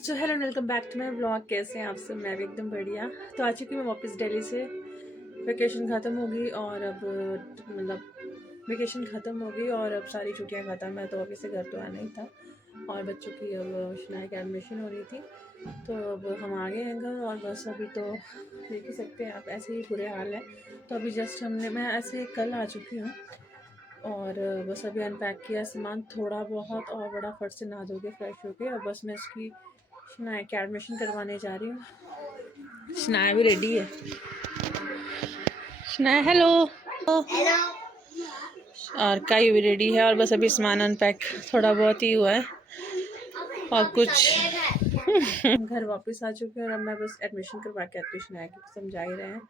So hello welcome back to my blog. कैसे हैं आप सब? मैं भी एकदम बढ़िया। तो आ चुकी मैं वापस दिल्ली से। वेकेशन ख़त्म हो गई और अब वेकेशन ख़त्म हो गई और अब सारी छुट्टियां ख़त्म है, तो अभी से घर तो आना ही था। और बच्चों की अब शनाई की एडमिशन हो रही थी, तो अब हम आ गए हैं घर। और बस अभी तो देख ही सकते हैं आप, ऐसे ही बुरे हाल है। तो अभी जस्ट मैं ऐसे कल आ चुकी हूँ और बस अभी अनपैक किया सामान थोड़ा बहुत और बड़ा फट से नहा धो के फ्रेश हो के। अब बस मैं इसकी शनाया की एडमिशन करवाने जा रही हूँ। शनाया भी रेडी है। शनाया हेलो। हेलो। और काई भी रेडी है और बस अभी सामान अनपैक थोड़ा बहुत ही हुआ है और कुछ हम घर वापस आ चुके हैं और अब मैं बस एडमिशन करवा के आती हूँ। शनाया की समझा ही रहे हैं,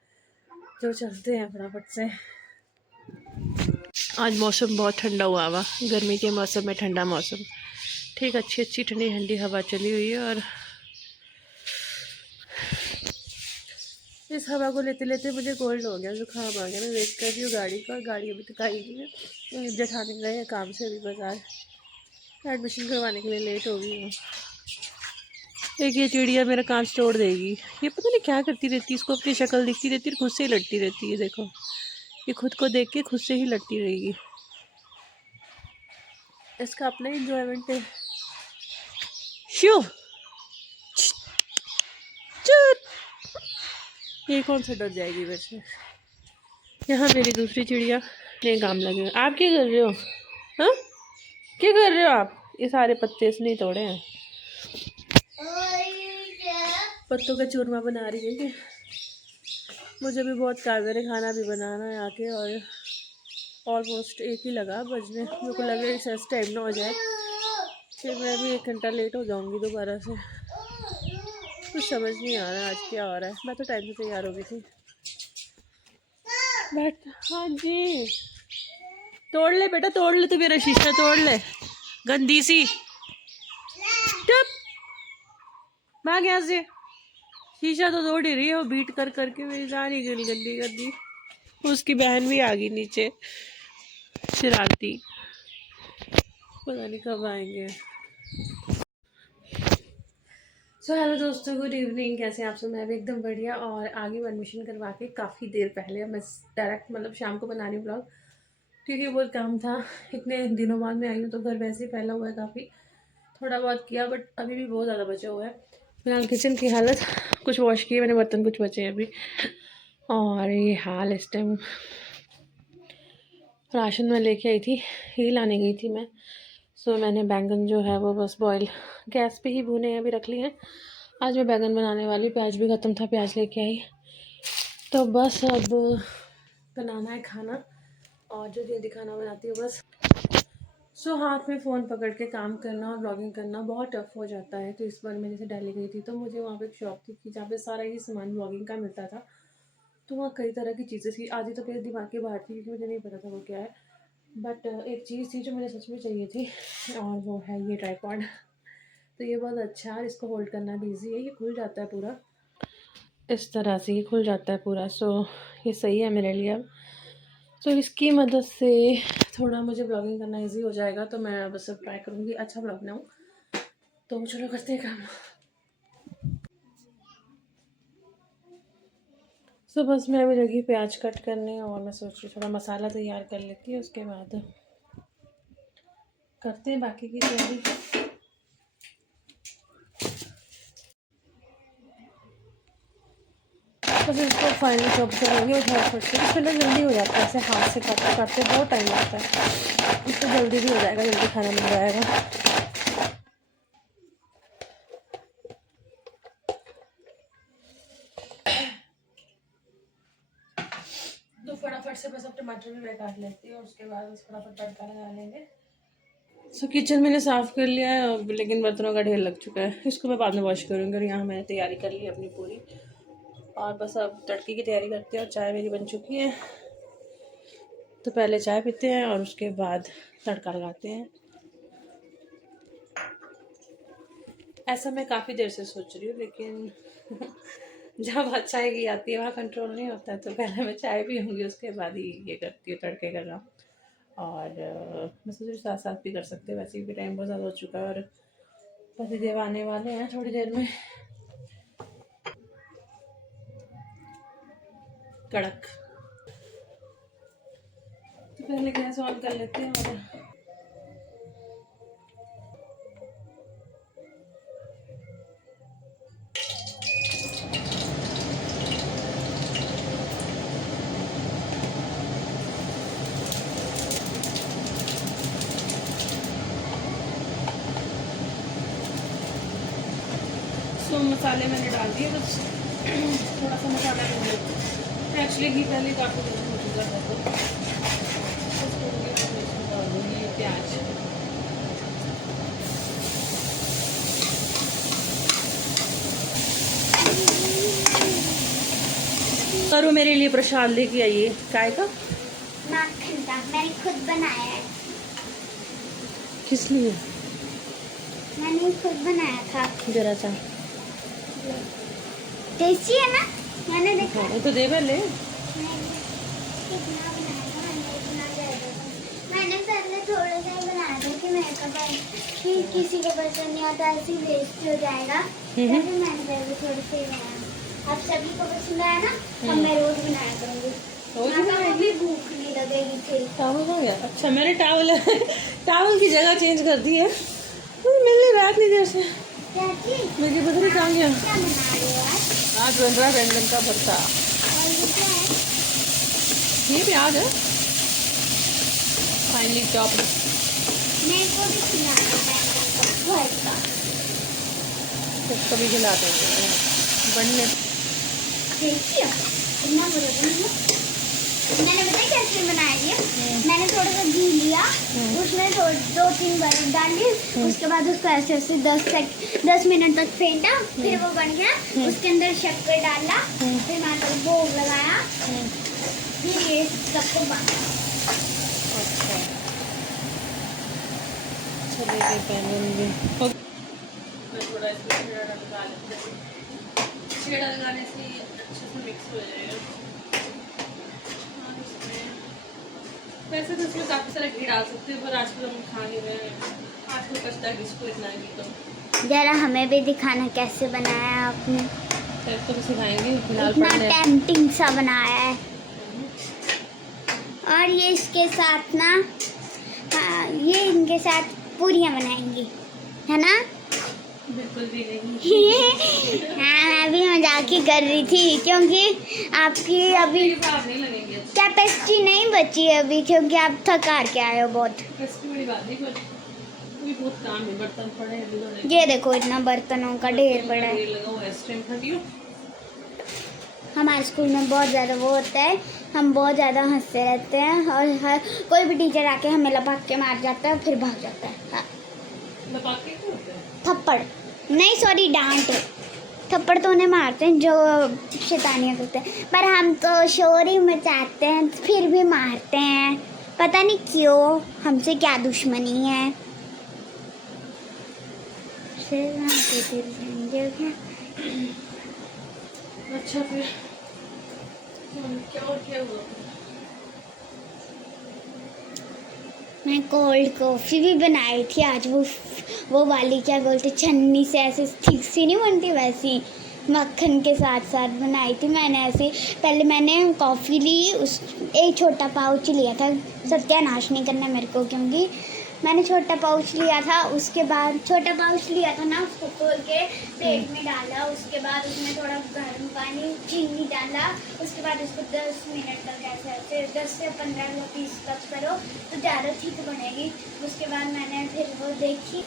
जो चलते हैं फटाफट से। आज मौसम बहुत ठंडा हुआ हुआ, गर्मी के मौसम में ठंडा मौसम। ठीक, अच्छी अच्छी ठंडी ठंडी हवा चली हुई है और इस हवा को लेते लेते मुझे कोल्ड हो गया, जुकाम आ गया। मैं वेट कर रही हूँ गाड़ी का, गाड़ी अभी तक आई नहीं है। जेठानी गए हैं काम से अभी बाजार, एडमिशन करवाने के लिए लेट हो गई हूँ। एक ये चिड़िया मेरा कांच तोड़ देगी, ये पता नहीं क्या करती रहती है। इसको अपनी शक्ल दिखती रहती है, खुद से ही लड़ती रहती है। देखो, ये खुद को देख के खुद से ही लड़ती रहेगी। इसका अपना ही इंजॉयमेंट है। शू ये कौन सा डर जाएगी मेरे से। यहाँ मेरी दूसरी चिड़िया ने काम लगे। आप क्या कर रहे हो? हाँ, क्या कर रहे हो आप? ये सारे पत्ते इसने तोड़े हैं। पत्तों का चूरमा बना रही है कि मुझे भी बहुत काम है, खाना भी बनाना है आके। और ऑलमोस्ट एक ही लगा बजने, मेरे को लगे रिसेस टाइम ना हो जाए, फिर मैं भी 1 घंटा लेट हो जाऊंगी दोबारा से। कुछ समझ नहीं आ रहा है आज क्या हो रहा है। मैं तो टाइम से तैयार हो गई थी। बैठ। हाँ जी, तोड़ ले बेटा, तोड़ ले, तो मेरा शीशा तोड़ ले, गंदी सी। चुप, भाग यहाँ से। शीशा तो तोड़ ही रही है वो, बीट कर करके मेरी सारी गली गंदी कर दी। उसकी बहन भी आ गई नीचे, शरारती। पता नहीं कब आएंगे। सो हेलो दोस्तों, गुड इवनिंग। कैसे हैं आप सब? मैं भी एकदम बढ़िया। और आगे एडमिशन करवा के काफ़ी देर पहले मैं डायरेक्ट शाम को बना रही हूँ ब्लॉग, क्योंकि बहुत काम था। इतने दिनों बाद में आई हूँ तो घर वैसे ही फैला हुआ है काफ़ी। थोड़ा बहुत किया बट अभी भी बहुत ज़्यादा बचा हुआ है। फिलहाल किचन की हालत, कुछ वॉश किए मैंने बर्तन, कुछ बचे हैं अभी। और ये हाल इस टाइम। राशन में लेके आई थी, ही लाने गई थी मैं। सो मैंने बैंगन जो है वो बस बॉयल गैस पे ही भुने अभी रख लिए हैं। आज मैं बैंगन बनाने वाली, प्याज भी ख़त्म था, प्याज लेके आई। तो बस अब बनाना है खाना, और जो जल्दी खाना बनाती हूँ बस। सो हाथ में फ़ोन पकड़ के काम करना और ब्लॉगिंग करना बहुत टफ हो जाता है। तो इस बार मैं जैसे दिल्ली गई थी तो मुझे वहाँ पे एक शॉप थी जहाँ पे सारा ही सामान ब्लॉगिंग का मिलता था। तो वहाँ कई तरह की चीज़ें थी, आधी तो मेरे दिमाग के बाहर थी क्योंकि मुझे नहीं पता था वो क्या है। बट एक चीज़ थी जो मुझे सच में चाहिए थी, और वो है ये ट्राइपॉड। तो ये बहुत अच्छा है, इसको होल्ड करना भी ईजी है। ये खुल जाता है पूरा, इस तरह से ही खुल जाता है पूरा। सो ये सही है मेरे लिए अब। तो इसकी मदद से थोड़ा मुझे ब्लॉगिंग करना इजी हो जाएगा। तो मैं बस अब ट्राई करूँगी अच्छा ब्लॉग बनाऊँ। तो चलो करते हैं काम। सो बस मैं अभी लगी प्याज कट करने, और मैं सोच रही थोड़ा मसाला तैयार कर लेती हूँ, उसके बाद करते हैं बाकी की तैयारी। बस इसको फाइनल चॉप करेंगे और फटाफट से, इसमें ना जल्दी हो जाता है। ऐसे हाथ से काटते काटते बहुत टाइम लगता है, इससे जल्दी भी हो जाएगा, जल्दी खाना बन जाएगा। तो फटाफट से बस अब टमाटर भी मैं काट लेती हूँ और उसके बाद बस फटाफट तड़का लगा लेंगे। सो किचन मैंने साफ़ कर लिया है अब, लेकिन बर्तनों का ढेर लग चुका है। इसको मैं बाद में वॉश करूँगी। और यहाँ मैंने तैयारी कर ली अपनी पूरी, और बस अब तड़के की तैयारी करते हैं। और चाय मेरी बन चुकी है, तो पहले चाय पीते हैं और उसके बाद तड़का लगाते हैं। ऐसा मैं काफ़ी देर से सोच रही हूँ, लेकिन जब चाय की आती है वहाँ कंट्रोल नहीं होता है। तो पहले मैं चाय पीऊँगी, उसके बाद ही ये करती हूँ तड़के का काम। और मैं सोच रही साथ साथ भी कर सकते हैं, वैसे भी टाइम बहुत ज़्यादा हो चुका है और पतिदेव आने वाले हैं थोड़ी देर में। कड़क। तो पहले गैस ऑन कर लेते हैं और तो मसाले मैंने डाल दिए, बस थोड़ा सा मसाला डाल दिया। एक्चुअली घी पहले काफ़ी गर्म हो चुका था, तो डाल दूँगी प्याज। करो मेरे लिए प्रसाद लेके आइए। काय का? माखन का, मैंने खुद बनाया है। किस लिए? मैंने खुद बनाया था। जरा सा टेस्टी है ना? मैंने देखा। वो तो दे पहले। कितना बनाया था मैंने, इतना ज़्यादा था। मैंने पहले थोड़ा सा ही बनाया था कि मेरे को कि किसी को पसंद नहीं आता, ऐसे वेस्ट हो जाएगा। फिर मैंने पहले थोड़ी सी बनाया। अब सभी को पसंद आया ना, अब मैं रोज बनाया करूँगी। रोज भी भूख नहीं लगेगी फिर। टावल हो गया? अच्छा, मैंने टावल की जगह चेंज कर दी है। मिलने रहा इतनी देर से। क्या चीज़? मेरी बदली कहाँ गया? क्या बना रहे हो आज? आज बन रहा है बैंगन का भरता। और ये क्या है? ये प्याज है, फाइनली चॉप। मेरे को भी खिलाना है बैंगन का भरता। कभी खिलाते हैं बनने। देखिए कितना बड़ा बना। मैंने बताया कैसे बनाया ये। मैंने थोड़ा सा घी लिया, उसमें 2-3 बर्फ डाली, उसके बाद उसको ऐसे ऐसे 10 मिनट तक फेंटा, फिर वो बन गया। उसके अंदर शक्कर डाला, फिर माता को भोग लगाया, फिर ये सबको बांधा। अच्छा, चलिए बैंगन भी मैं थोड़ा इसमें छेड़ा लगा लेती हूँ। छेड़ा लगाने से ये अच्छे से मिक्स हो जाएगा। वैसे तो इसमें काफ़ी सारा घी डाल सकते हैं, पर आजकल हम खा नहीं रहे हैं। आजकल कचता है किसको इतना घी। तो जरा हमें भी दिखाना कैसे बनाया है आपने। फिर तो सिखाएंगे, फिलहाल इतना पढ़ने। टेम्पटिंग सा बनाया है। और ये इसके साथ ना, हाँ, ये इनके साथ पूरियाँ बनाएंगी, है ना? बिल्कुल भी नहीं। हाँ, मैं भी मजाक ही कर रही थी, क्योंकि आपकी अभी नहीं लगेंगे। कैपेसिटी नहीं बची है अभी, क्योंकि आप थक हार के आए हो बहुत। बड़ी बात नहीं, पर भी बहुत काम है, बर्तन पड़े हैं। ये देखो इतना बर्तनों का ढेर पड़ा है। लगा हुआ है इस टाइम। खड़ी हमारे स्कूल में बहुत ज़्यादा वो होता है, हम बहुत ज़्यादा हंसते रहते हैं, और हर कोई भी टीचर आके हमें लपक के मार जाता है, फिर भाग जाता है। हाँ। लपाके क्यों होते हैं? थप्पड़ नहीं, सॉरी, डांट। थप्पड़ तो उन्हें मारते हैं जो शैतानियाँ करते हैं, पर हम तो शोर ही मचाते हैं, फिर भी मारते हैं। पता नहीं क्यों, हमसे क्या दुश्मनी है। अच्छा, फिर क्या हुआ? मैं कोल्ड कॉफ़ी भी बनाई थी आज। वो वाली क्या बोलते, छन्नी से ऐसे ठीक सी नहीं बनती, वैसी मक्खन के साथ साथ बनाई थी मैंने। ऐसे पहले मैंने कॉफ़ी ली, उस एक छोटा पाउच लिया था। सत्यानाश नहीं करना मेरे को, क्योंकि मैंने छोटा पाउच लिया था। उसके बाद छोटा पाउच लिया था ना, उसको खोल के प्लेट में डाला। उसके बाद उसमें थोड़ा गर्म पानी, चीनी डाला। उसके बाद उसको 10 मिनट तक ऐसे 10 से 15 पीस तक करो, तो ज़्यादा ठीक बनेगी। उसके बाद मैंने फिर वो देखी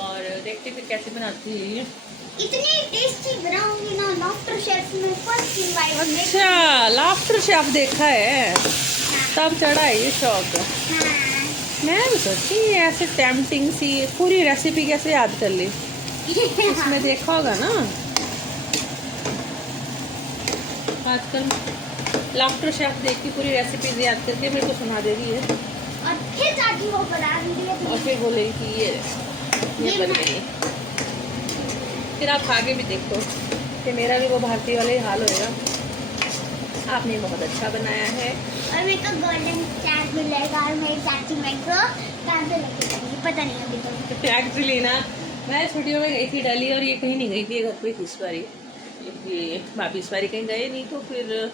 और देखते फिर कैसे बनाती है ये। इतनी टेस्टी बनाऊंगी ना, लाफ्टर शेफ में फर्स्ट इनवाइट। अच्छा, लाफ्टर शेफ देखा है, तब चढ़ा है ये शौक। हाँ। मैं भी सोची ऐसे टेम्पटिंग सी पूरी रेसिपी कैसे याद कर ली। उसमें देखा होगा ना, आजकल लाफ्टर शेफ देख के पूरी रेसिपी याद करके मेरे को सुना दे रही है, और फिर चाची वो बना रही है। और फिर बोले कि ये बन गई। फिर आप खा के भी देखो कि मेरा भी वो भारतीय वाले हाल होएगा। आपने बहुत अच्छा बनाया है, और मेरे को गोल्डन स्टार मिलेगा, और मेरी चाची मेरे को कहाँ से लेके जाएंगी पता नहीं अभी तो। एक्चुअली ना मैं छुट्टियों में गई थी दिल्ली और ये कहीं नहीं गई थी, ये घर पे थी इस बारी। ये भाभी इस बारी कहीं गए नहीं, तो फिर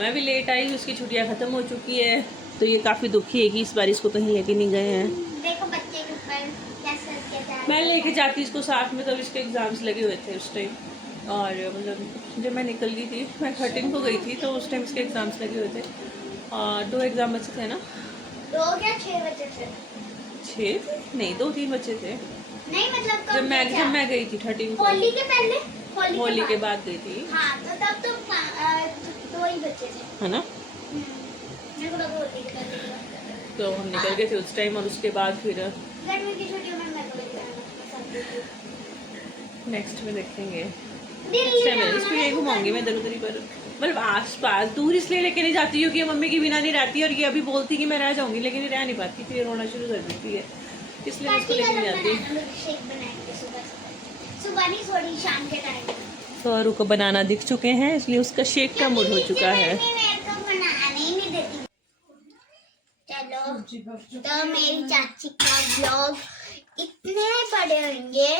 मैं भी लेट आई, उसकी छुट्टियां ख़त्म हो चुकी है, तो ये काफ़ी दुखी है कि इस बार इसको कहीं लेके नहीं गए हैं। देखो बच्चे के ऊपर कैसे क्या मैं लेके जाती इसको साथ में, तब इसके एग्ज़ाम्स लगे हुए थे उस टाइम, और मतलब जब मैं निकल गई थी, मैं 13 को गई थी, तो उस टाइम इसके एग्ज़ाम्स लगे हुए थे, और 2 एग्ज़ाम बचे थे ना। 2 या 6 बजे थे? 6 थे? नहीं, 2-3 बचे थे। नहीं मतलब कब जब मैं गई थी 13 को, होली के पहले, होली के बाद गई थी। हाँ तो तब तो 2 ही बच्चे थे, है ना। मेरे को लगा होली के पहले। तो हम निकल गए थे उस टाइम, और उसके बाद फिर गर्मी की छुट्टियों में मैं तो जाना नेक्स्ट में देखेंगे। दिल्ली इसको यही घुमाऊंगी मैं इधर उधर ही, पर मतलब आस पास दूर इसलिए लेके नहीं जाती क्योंकि ये मम्मी के बिना नहीं रहती, और ये अभी बोलती कि मैं रह जाऊंगी, लेकिन ये रह नहीं पाती, फिर रोना शुरू कर देती है, इसलिए मैं इसको लेके नहीं जाती। शेक बनाएंगे सुबह नहीं, थोड़ी शाम के टाइम। सौरू को बनाना दिख चुके हैं, इसलिए उसका शेक का मूड हो चुका है। चलो तो मेरी चाची का ब्लॉग इतने बड़े होंगे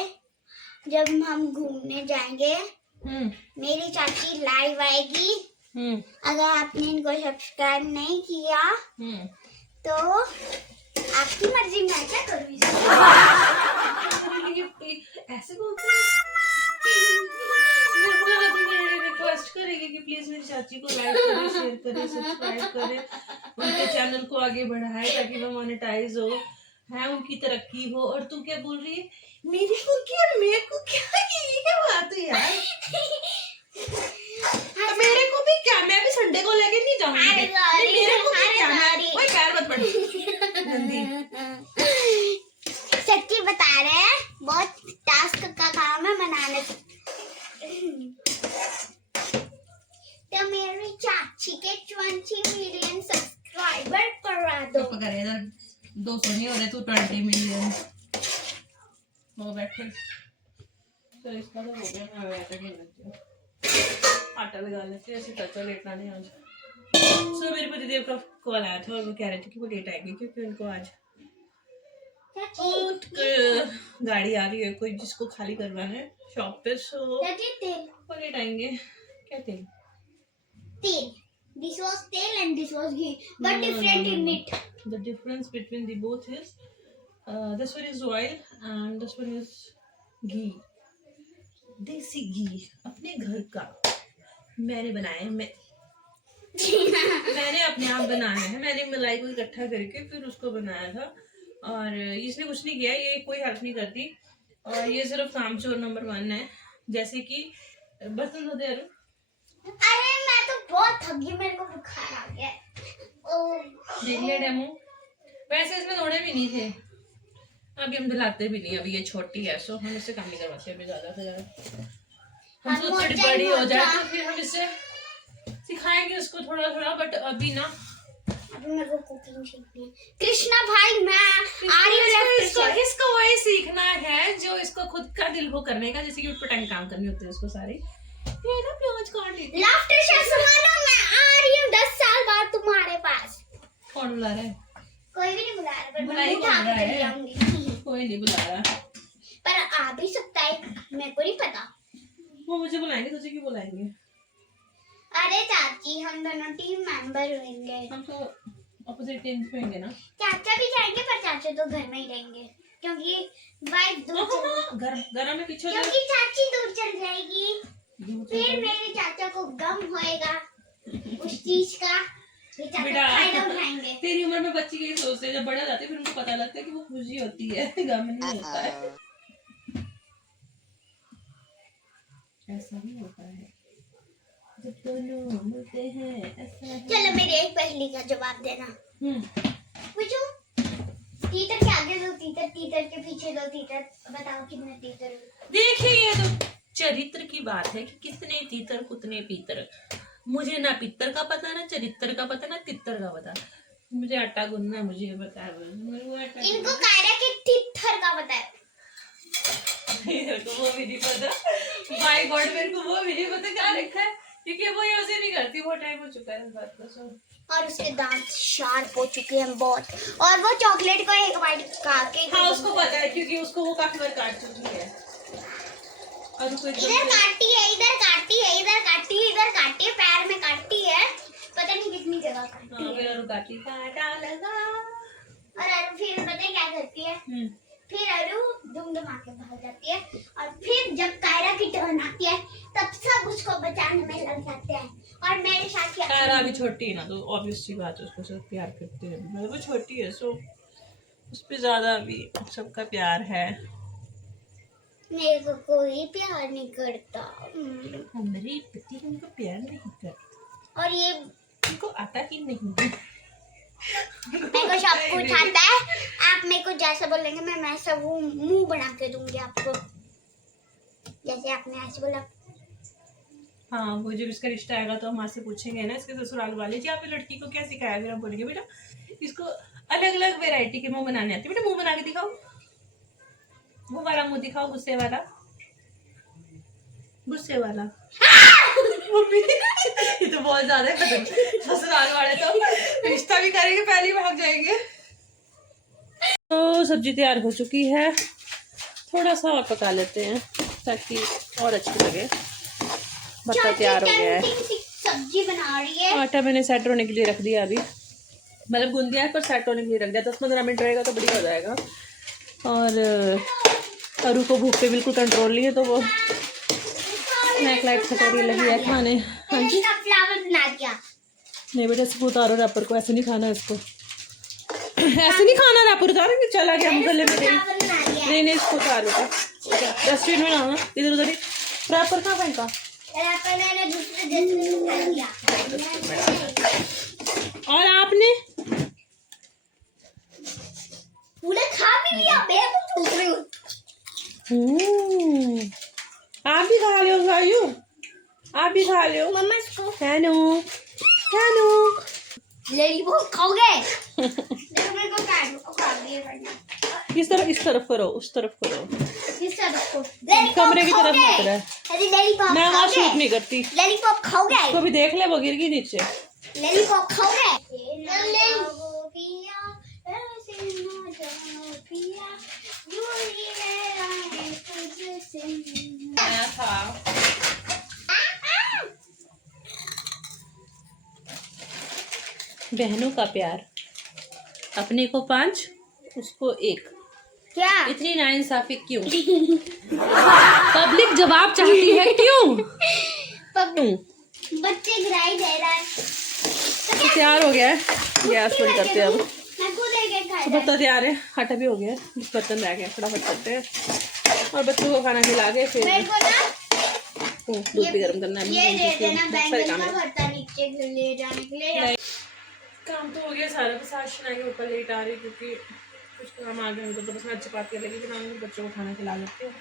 जब हम घूमने जाएंगे। मेरी चाची लाइव आएगी। अगर आपने इनको सब्सक्राइब नहीं किया तो आपकी मर्जी, मैं क्या करूँ ऐसे बोलते हैं। रिक्वेस्ट करेगी कि प्लीज मेरी चाची को लाइक करे, शेयर करे, सब्सक्राइब करे, उनके चैनल को आगे बढ़ाए ताकि वो मोनेटाइज हो, है उनकी तरक्की हो। और तू क्या बोल रही है? मेरी को क्या, मेरे को क्या, ये क्या बात है यार? मेरे को भी क्या, मैं भी संडे को लेके नहीं जाऊंगी। मेरे को भी क्या, मैं पैर मत पड़ जल्दी। सच्ची बता रहे हैं, बहुत टास्क का काम है बनाने। तो मेरी चाची के 20 मिलियन सब्सक्राइबर करवा दो। तो करे इधर 200 नहीं हो रहे, तू 20 मिलियन हो बैठे। तो इसका तो हो गया, मैं बैठे नहीं लगती हूँ, आटा लगा लेते हैं, ऐसे कच्चा लेटना नहीं आज। सो मेरे पति देव का कॉल आया था और वो कह रहे थे कि वो लेट आएंगे क्योंकि उनको आज गाड़ी आ रही है कोई जिसको खाली करवाना है शॉप पे, सो वो लेट आएंगे। क्या तेल? Tail. This was tail and this was ghee, but different in it. The difference between the both is this one is oil and this one is ghee. देसी घी अपने घर का मैंने बनाया है, मैंने अपने आप बनाया है। मैंने मलाई को इकट्ठा करके फिर उसको बनाया था, और इसने कुछ नहीं किया, ये कोई हेल्प नहीं करती, और ये सिर्फ कामचोर नंबर 1 है। जैसे कि बर्तन धो दे। अरे मैं तो बहुत थक गई, मेरे को बुखार आ गया। देख लिया डेमो। वैसे इसमें थोड़े भी नहीं थे, अभी हम दिलाते भी नहीं, अभी ये छोटी है, सो हम इससे काम नहीं करवाते अभी ज्यादा से ज्यादा। हम तो थोड़ी बड़ी हो जाए तो फिर हम इससे सिखाएंगे उसको थोड़ा थोड़ा, बट अभी ना। अभी मेरे को कुकिंग सीखनी है। कृष्णा भाई मैं आ रही हूँ। इसको वही सीखना है जो इसको खुद का दिल हो करने का, जैसे कि उठपटांग काम करने होते हैं उसको सारे। ये ना प्याज काट ली। लाफ्टर शेफ सुनो, मैं आ रही हूँ 10 साल बाद तुम्हारे पास। कौन बुला रहा है? कोई भी नहीं बुला रहा, पर बुलाई मैं उठा के ले आऊंगी। कोई नहीं बुला रहा, पर आ भी सकता है, मेरे को नहीं पता। वो मुझे बुलाएंगे, तुझे क्यों बुलाएंगे? अरे चाची हम दोनों टीम मेंबर होंगे। हम तो ऑपोजिट टीम पे होंगे ना। चाचा भी जाएंगे, पर चाचा तो घर में ही रहेंगे क्योंकि वाइफ दूर घर में पीछे, क्योंकि चाची दूर चल जाएगी, फिर मेरे चाचा को गम होएगा उस चीज का। फायदा उठाएंगे। तेरी उम्र में बच्चे यही सोचते हैं, जब बड़ा जाते हैं फिर उनको पता लगता है कि वो खुशी होती है, गम नहीं होता है। ऐसा नहीं होता है जब दोनों मिलते हैं, ऐसा। चलो मेरे एक पहेली का जवाब देना। पूछो। तीतर के आगे 2 तीतर, तीतर के पीछे 2 तीतर, बताओ कितने तीतर? देखिए ये तो चरित्र की बात है कि कितने तीतर कितने पीतर। मुझे ना पित्तर का पता, ना चरित्र का पता, ना तितर का पता। मुझे आटा गूंदना है, मुझे बता। इनको कायरा के तितर का पता है। मेरे को वो भी नहीं पता, बाय गॉड मेरे को वो भी नहीं पता क्या लिखा है, क्योंकि वो यूज ही नहीं करती, बहुत टाइम हो चुका है इस बात को। और उसके दांत शार्प हो चुके हैं बहुत। और वो चॉकलेट को एक बाइट खा के हाँ उसको पता है क्योंकि उसको वो काफी बार काट चुकी है। और उसको इधर काटती है, इधर काटती है, इधर काटती है, इधर काटती है, पैर में काटती है, पता नहीं कितनी जगह काटती है। काटा लगा। और अरु फिर पता है क्या करती है, फिर अरु दुम-दुमा के भाग जाती है। और फिर जब कायरा की टर्न आती है तब सब उसको बचाने में लग जाते हैं। और मेरे साथ क्या, कायरा अभी छोटी है ना तो ऑब्वियस सी बात है उसको सब प्यार करते हैं, मतलब वो छोटी है सो उस पे ज्यादा अभी सबका प्यार है। मेरे को कोई प्यार नहीं करता। हमारे पति उनको प्यार नहीं करता और ये उनको आता ही नहीं। मेरे को सब कुछ आता है। आप मेरे को जैसा बोलेंगे मैं सब वो मुंह बना के दूंगी आपको, जैसे आपने ऐसे बोला। हाँ वो जब इसका रिश्ता आएगा तो हम वहाँ से पूछेंगे ना इसके ससुराल वाले जी आपने लड़की को क्या सिखाया, फिर हम बोलेंगे बेटा इसको अलग अलग वेराइटी के मुंह बनाने आते, बेटा मुंह बना के दिखाओ, वो वाला मुंह दिखाओ, गुस्से वाला, गुस्से वाला। मम्मी ये तो बहुत ज्यादा खतरनाक, ससुराल वाले तो रिश्ता भी करेंगे पहले ही भाग जाएंगे। तो सब्जी तैयार हो चुकी है, थोड़ा सा और पका लेते हैं ताकि और अच्छी लगे। भत्ता तैयार हो गया है, सब्जी बना रही है। आटा मैंने सेट होने के लिए रख दिया अभी, मतलब गूंद दिया है पर सेट होने के लिए रख दिया, 10-15 मिनट रहेगा तो बढ़िया हो जाएगा। और अरु को भूख पे बिल्कुल कंट्रोल नहीं है तो वो स्नैक लाइट कटोरी लगी है खाने। हाँ जी फ्लावर बना दिया। नहीं बेटा इसको उतारो रैपर को, ऐसे नहीं खाना इसको, ऐसे नहीं खाना, रैपर उतारो कि चला गया गले में गई। नहीं इसको उतार बेटा, डस्टबिन में लाना, इधर उधर ही रैपर कहाँ फेंका। मैंने दूसरे डस्टबिन में दिया। और आपने पूरा खा भी लिया, मैं तो छूट रही हूँ। आप भी खा लो गायू, आप भी खा लो। मम्मा इसको हेलो हेलो लॉलीपॉप खाओगे? देखो मेरे को खा दिए करना। इस तरफ करो, उस तरफ करो, इस तरफ को कमरे की तरफ मत रहे। अरे लॉलीपॉप मैं वहाँ खाओगे? शूट नहीं करती। लॉलीपॉप खाओगे? तो भी देख ले वो गिर गई नीचे। लॉलीपॉप खाओगे? आया था बहनों का प्यार, अपने को 5 उसको 1, क्या इतनी नाइंसाफी क्यों? पब्लिक जवाब चाहती है क्यों? बच्चे गिराई दे रहा है। तो तैयार हो गया है, गैस बंद करते हैं अब। मैं खुद एक खाया। बर्तन तैयार है, आटा भी हो गया, बर्तन रह गए, फटाफट करते हैं और बच्चों को खाना खिला के फिर मेरे को ना दूध भी गर्म करना है। ये दे देना बहुत सारे बैंगन काम का है। भरता नीचे ले जाने के लिए। काम तो हो गया सारा, बस आज शनाई के ऊपर लेट आ रही क्योंकि कुछ काम आ गए तो बस मैं चपाती लगी बनाऊंगी, बच्चों को खाना खिला देती हूँ।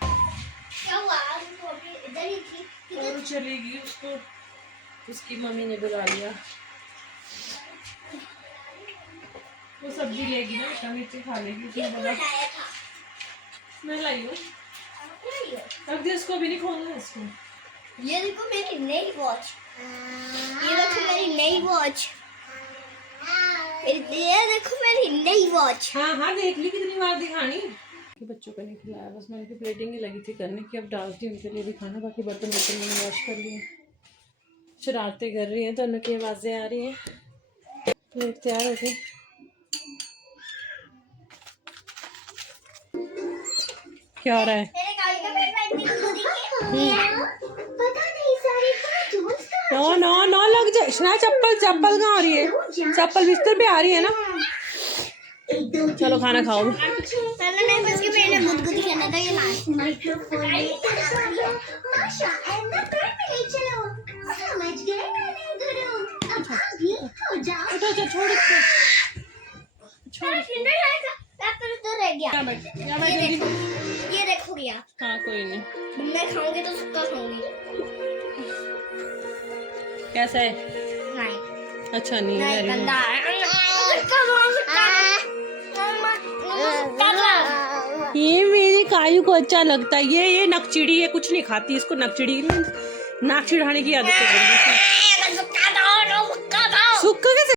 क्या हुआ? वो अभी इधर ही थी। और चलेगी, उसको उसकी मम्मी ने बुला लिया, वो सब्जी लेगी ना बेटा, नीचे खा लेगी। उसने बोला लाया था। मैं लाई हूँ, रख दिया इसको, अभी नहीं खोलना इसको। ये देखो मेरी नई वॉच, ये देखो मेरी नई वॉच, ये देखो मेरी नई वॉच। हाँ हाँ देख ली, कितनी बार दिखानी। बच्चों को नहीं खिलाया, बस मैंने की प्लेटिंग ही लगी थी करने की, अब डालती हूँ उनके लिए भी खाना, बाकी बर्तन मैंने वॉश कर लिए। शरारतें कर रही हैं तो उनकी आवाज़ें आ रही हैं। प्लेट तैयार हो गई, क्या हो रहा है? मेरे गाड़ी का पेट पता नहीं सारे नो नो नो लग जाए शना, चप्पल कहाँ आ रही है? चप्पल बिस्तर पे आ रही है ना। चलो खाना खाओ। मैंने बस के मैंने गुदगुदी खेलना था, ये लास्ट माइक्रोफोन माशा एंड द फैमिली चलो समझ गए मैंने गुरु, अब भी हो जाओ। अच्छा छोड़ इसको, छोड़ ठंडा रहेगा, पेपर तो रह गया। ये देखो गया। हाँ कोई नहीं, मैं खाऊंगी तो सबका खाऊंगी। कैसा है? नहीं अच्छा नहीं है, गंदा है। ये मेरे कायू को अच्छा लगता है, ये नकचिड़ी है, कुछ नहीं खाती, इसको नकचिड़ी नाक चिढ़ाने की आदत है।